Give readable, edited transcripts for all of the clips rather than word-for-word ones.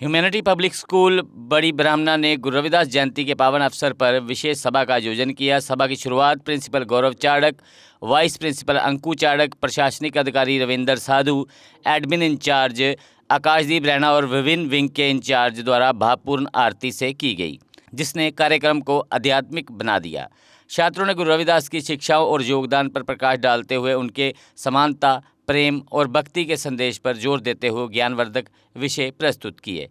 Humanity public school बड़ी ब्राह्मणा ने गुरु रविदास जयंती के पावन अवसर पर विशेष सभा का आयोजन किया। सभा की शुरुआत प्रिंसिपल गौरव चाड़क, वाइस प्रिंसिपल अंकु चाड़क, प्रशासनिक अधिकारी रविंदर साधु, एडमिन इंचार्ज आकाशदीप रैना और विभिन्न विंग के इंचार्ज द्वारा भावपूर्ण आरती से की गई, जिसने कार्यक्रम को आध्यात्मिक बना दिया। छात्रों ने गुरु रविदास की शिक्षाओं और योगदान पर प्रकाश डालते हुए उनके समानता, प्रेम और भक्ति के संदेश पर जोर देते हुए ज्ञानवर्धक विषय प्रस्तुत किए।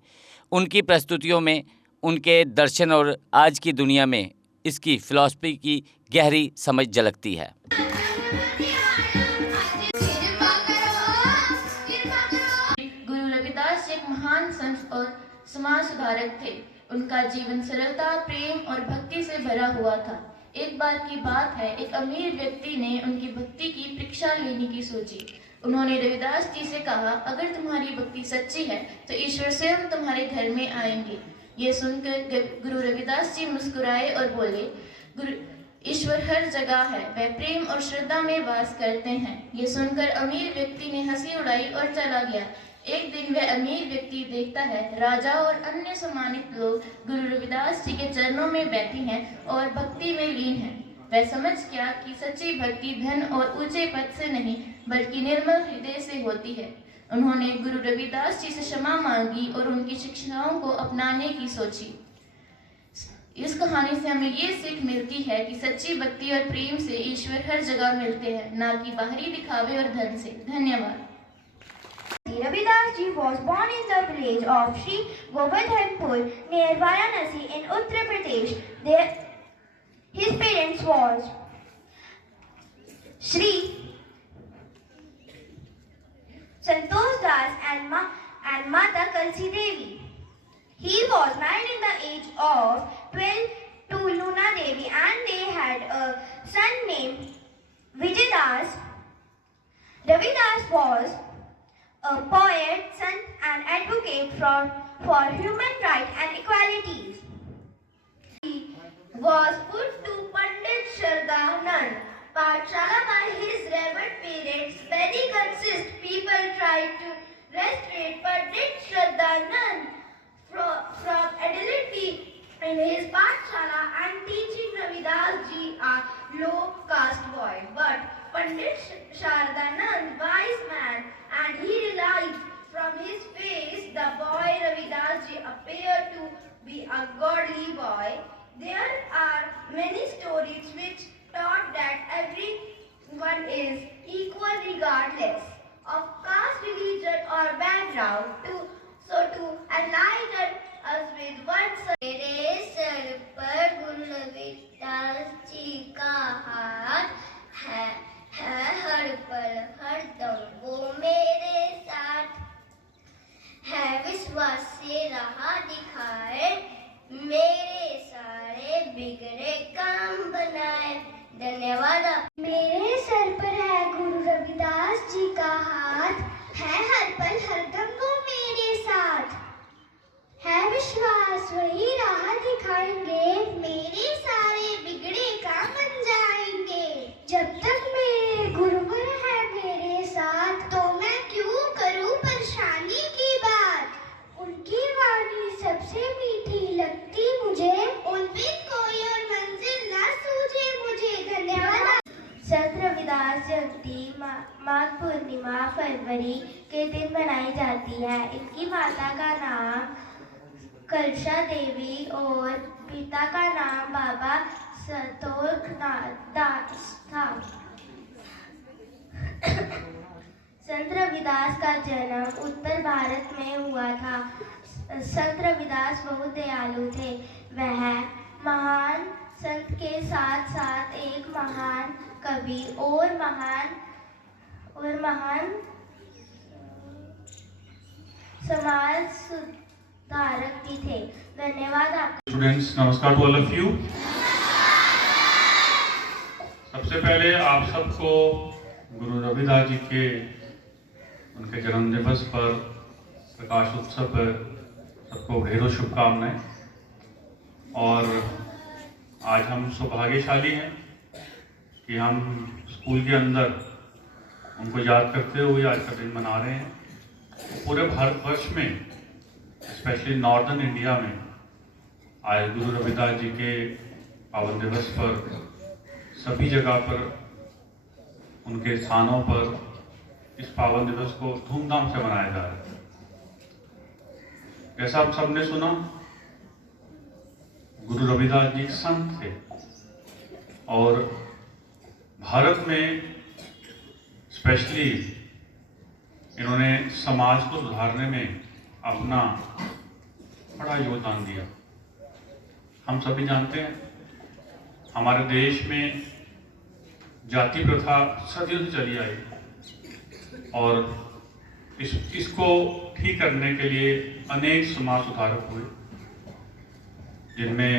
उनकी प्रस्तुतियों में उनके दर्शन और आज की दुनिया में इसकी फिलॉसफी की गहरी समझ झलकती है। गुरु रविदास एक महान संत और समाज सुधारक थे। उनका जीवन सरलता, प्रेम और भक्ति से भरा हुआ था। एक बार की बात है, एक अमीर व्यक्ति ने उनकी भक्ति की परीक्षा लेने की सोची। उन्होंने रविदास जी से कहा, अगर तुम्हारी भक्ति सच्ची है तो ईश्वर स्वयं तुम्हारे घर में आएंगे। ये सुनकर गुरु रविदास जी मुस्कुराए और बोले, गुरु ईश्वर हर जगह है, वह प्रेम और श्रद्धा में वास करते हैं। ये सुनकर अमीर व्यक्ति ने हंसी उड़ाई और चला गया। एक दिन वह अमीर व्यक्ति देखता है, राजा और अन्य सम्मानित लोग गुरु रविदास जी के चरणों में बैठे हैं और भक्ति में लीन हैं। वह समझ गया कि सच्ची भक्ति धन और ऊंचे पद से नहीं बल्कि निर्मल हृदय से होती है। उन्होंने गुरु रविदास जी से क्षमा मांगी और उनकी शिक्षाओं को अपनाने की सोची। इस कहानी से हमें ये सीख मिलती है कि सच्ची भक्ति और प्रेम से ईश्वर हर जगह मिलते हैं, ना कि बाहरी दिखावे और धन से। धन्यवाद। Ravidas ji was born in the village of Sri Govardhanpur near Varanasi in Uttar Pradesh. His parents was Sri Santosh Das and Mata Kalsi Devi. He was married in the age of 12 to Luna Devi and they had a son named Vijay Das. Ravidas was a poet, sant and advocate for human rights and equalities. He was put to Pandit Shraddhanand Pathshala by his revered parents. Very consist people tried to restrain Pandit Shraddhanand from adultery in his Pathshala and teaching Ravidas ji a low caste boy. But Pandit Shraddhanand, wise man, and he realized from his face the boy Ravidas ji appeared to be a godly boy. There are many stories which taught that everyone is equal regardless of caste, religion or background. To enlighten us with one मेरे sir पर गुरु रविदास जी का हाथ है हर पल हर दम वो मेरे साथ है, विश्वास से राह दिखाए, मेरे सारे बिगड़े काम बनाए। धन्यवाद। मेरे सर पर है गुरु रविदास जी का हाथ है हर पल हर दम वो मेरे साथ है, विश्वास वही राह दिखाएंगे, मेरे सारे बिगड़े काम बन जाएंगे। जब तक मेरे गुरुवर है मेरे साथ तो मैं क्यों करूं परेशानी की बात। उनकी वाणी सबसे मीठी लगती मुझे, उन बिन कोई और मंजिल ना सूझे मुझे। धन्यवाद। संत रविदास जयंती माघ पूर्णिमा फरवरी के दिन मनाई जाती है। इनकी माता का नाम कलशा देवी और पिता का नाम बाबा संतोष दास था। संत रविदास का जन्म उत्तर भारत में हुआ था। संत रविदास बहुत दयालु थे। वह महान संत के साथ साथ एक महान कवि और महान समाज सुधारक भी थे। धन्यवाद। स्टूडेंट्स, नमस्कार टू ऑल ऑफ यू। सबसे पहले आप सबको गुरु रविदास जी के उनके जन्म दिवस पर, प्रकाश उत्सव पर सबको ढेरों शुभकामनाएं। और आज हम सौभाग्यशाली हैं कि हम स्कूल के अंदर उनको याद करते हुए आज का दिन मना रहे हैं। पूरे भारतवर्ष में स्पेशली नॉर्दर्न इंडिया में आज गुरु रविदास जी के पावन दिवस पर सभी जगह पर उनके स्थानों पर इस पावन दिवस को धूमधाम से मनाया जा रहा है। जैसा आप सबने सुना, गुरु रविदास जी संत थे और भारत में स्पेशली इन्होंने समाज को सुधारने में अपना बड़ा योगदान दिया। हम सभी जानते हैं हमारे देश में जाति प्रथा सदियों से चली आई और इसको ठीक करने के लिए अनेक समाज सुधारक हुए, जिनमें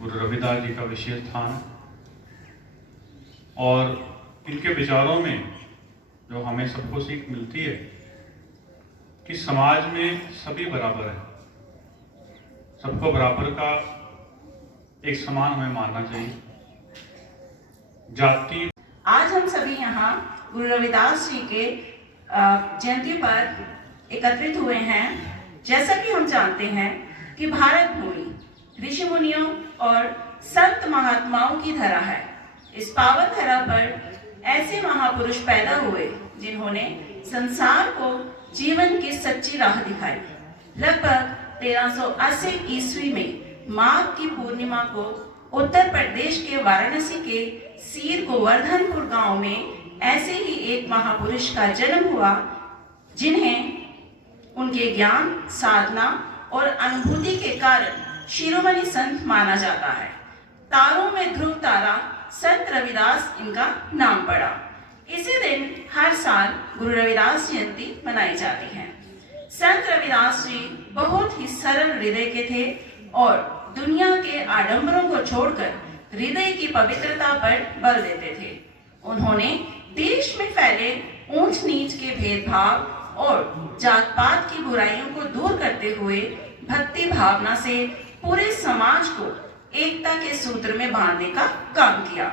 गुरु रविदास जी का विशेष स्थान है। और इनके विचारों में जो हमें सबको सीख मिलती है कि समाज में सभी बराबर है, सबको बराबर का एक समान हमें मानना चाहिए। जाति आज हम सभी यहाँ गुरु रविदास जी के जयंती पर एकत्रित हुए हैं। जैसा कि हम जानते हैं कि भारत भूमि ऋषि मुनियों और संत महात्माओं की धरा है। इस पावन धरा पर ऐसे महापुरुष पैदा हुए जिन्होंने संसार को जीवन की सच्ची राह दिखाई। लगभग 1380 ईस्वी में माघ की पूर्णिमा को उत्तर प्रदेश के वाराणसी के सीर गोवर्धनपुर गांव में ऐसे ही एक महापुरुष का जन्म हुआ, जिन्हें उनके ज्ञान, साधना और अनुभूति के कारण शिरोमणि संत माना जाता है। तारों में ध्रुव तारा संत रविदास इनका नाम पड़ा। इसी दिन हर साल गुरु रविदास जयंती मनाई जाती है। संत रविदास जी बहुत ही सरल हृदय के थे और दुनिया के आडंबरों को छोड़कर हृदय की पवित्रता पर बल देते थे। उन्होंने देश में फैले ऊंच नीच के भेदभाव और जात पात की बुराइयों को दूर करते हुए भक्ति भावना से पूरे समाज को एकता के सूत्र में बांधने का काम किया।